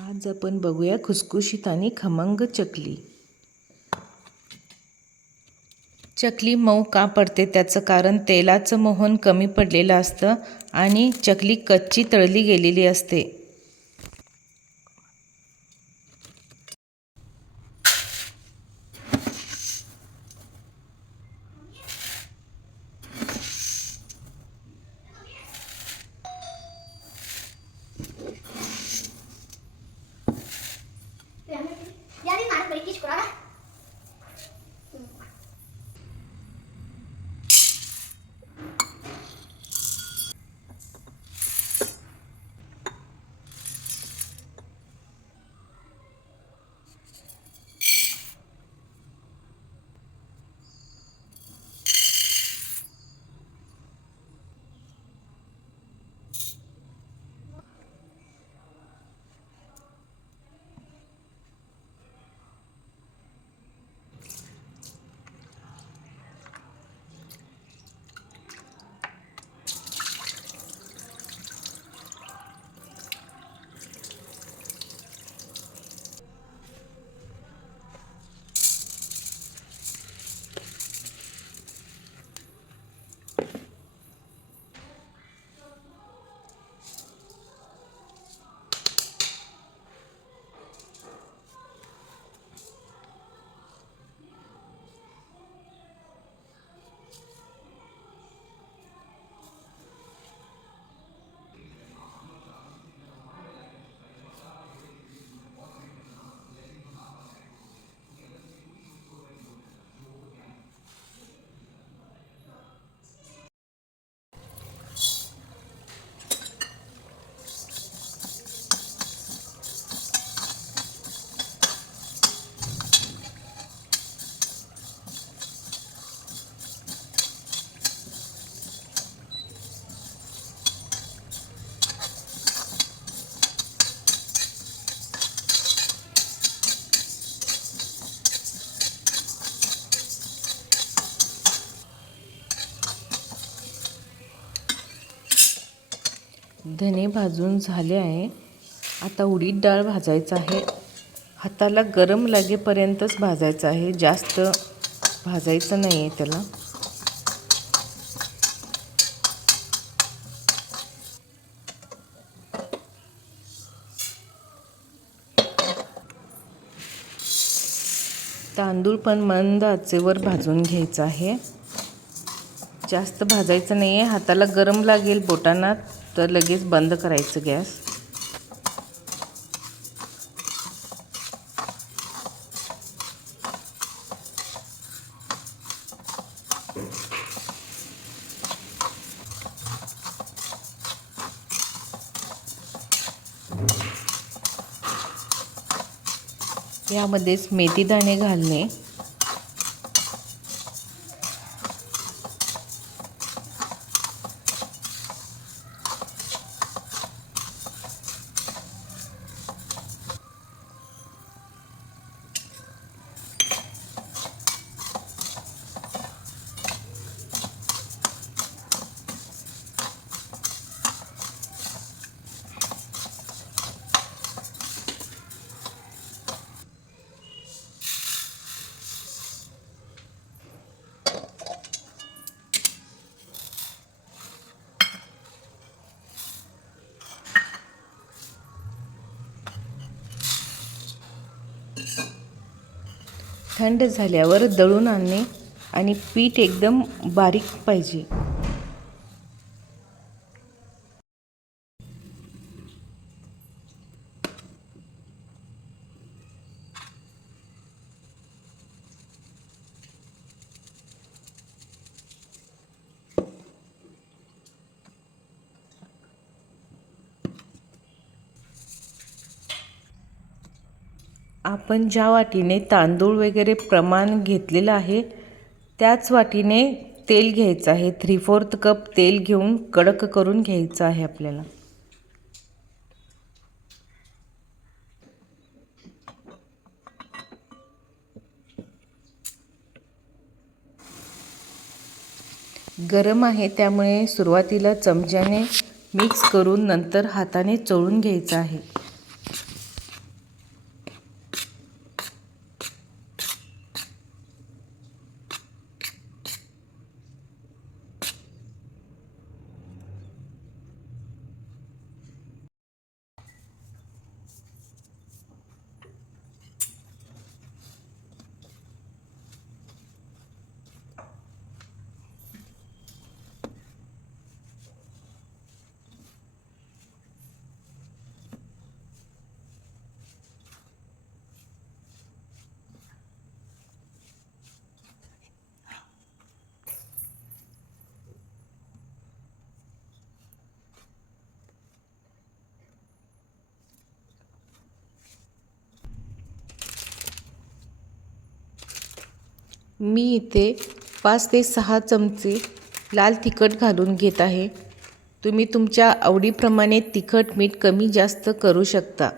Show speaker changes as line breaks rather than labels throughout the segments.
आज आपण बघूया खुसखुशीत आणि खमंग चकली. चकली मऊ का पडते? त्याचं कारण तेलाचं मोहन कमी पडलेलं असतं आणि चकली कच्ची तळली गेलेली असते. धने भाजून झाले आहे. आता उडीद डाळ भाजायचं आहे. हाताला गरम लागेपर्यंतच भाजायचं आहे. जास्त भाजायचं नाही आहे त्याला. तांदूळ पण मंद आचेवर भाजून घ्यायचं आहे. जास्त भाजायचं नाही आहे हाताला गरम लागेल बोटांना. तर लगेच बंद करायचं गॅस. यामध्येच मेथी दाणे घालणे. थंड झाल्यावर दळून आणणे आणि पीठ एकदम बारीक पाहिजे. आपण ज्या वाटीने तांदूळ वगैरे प्रमाण घेतलेलं आहे त्याच वाटीने तेल घ्यायचं आहे. थ्री फोर्थ कप तेल घेऊन कडक करून घ्यायचं आहे आपल्याला. गरम आहे त्यामुळे सुरुवातीला चमच्याने मिक्स करून नंतर हाताने चोळून घ्यायचं आहे. मी इथे पाच ते सहा चमचे लाल तिखट घालून घेत आहे. तुम्ही तुमच्या आवडीप्रमाणे तिखट मीठ कमी जास्त करू शकता.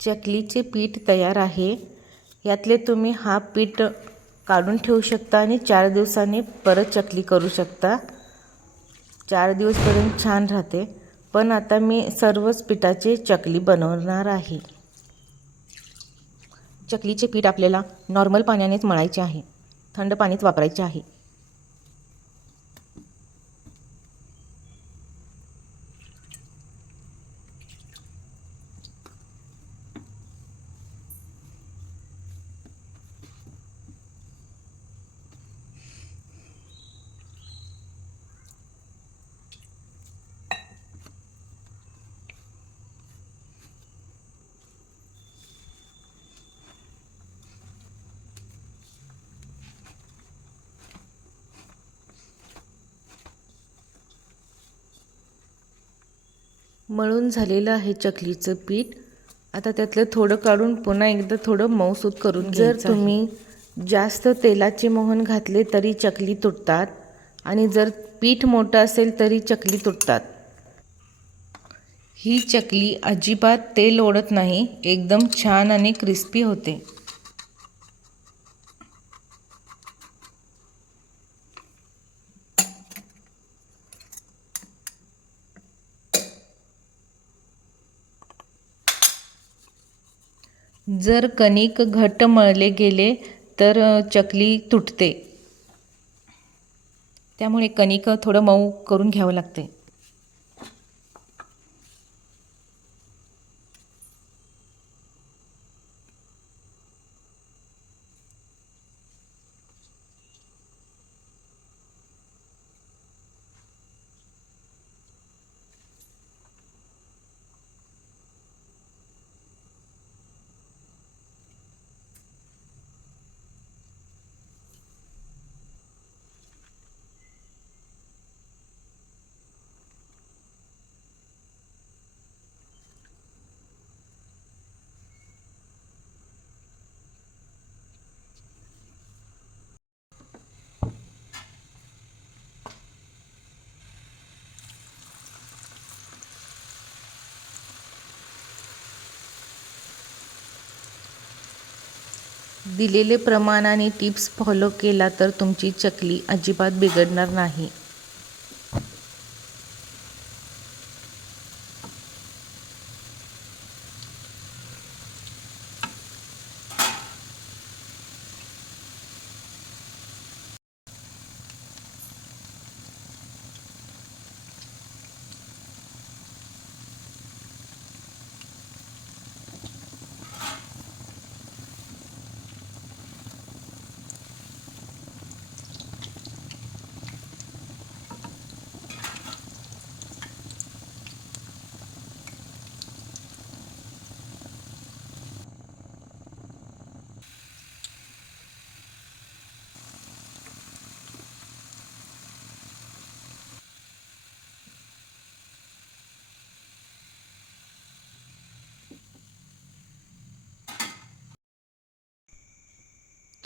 चकलीचे पीठ तयार आहे. यातले तुम्ही हा पीठ काढून ठेवू शकता आणि चार दिवसांनी परत चकली करू शकता. चार दिवसपर्यंत छान राहते. पण आता मी सर्वच पिठाचे चकली बनवणार आहे. चकलीचे पीठ आपल्याला नॉर्मल पाण्यानेच मळायचे आहे. थंड पाणीच वापरायचे आहे. मळून झालेलं आहे चकलीचं पीठ. आता त्यातलं थोडं काढून पुन्हा एकदा थोडं मऊसूत करून जर तुम्ही जास्त तेलाचे मोहन घातले तरी चकली तुटतात आणि जर पीठ मोठं असेल तरी चकली तुटतात. ही चकली अजिबात तेल ओढत नाही एकदम छान आणि क्रिस्पी होते. जर कणिक घट्ट मळले गेले तर चकली तुटते. त्यामुळे कणिक थोडं मऊ करून घ्यावं लागते. दिलेले प्रमाण आणि टिप्स फॉलो केला तर तुमची चकली अजिबात बिघडणार नाही.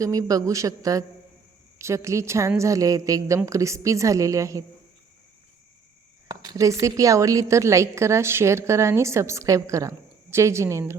तुम्ही बघू शकता चकली छान झाले आहेत एकदम क्रिस्पी झालेले आहेत. रेसिपी आवडली तर लाईक करा शेअर करा आणि सबस्क्राईब करा. जय जिनेंद्र.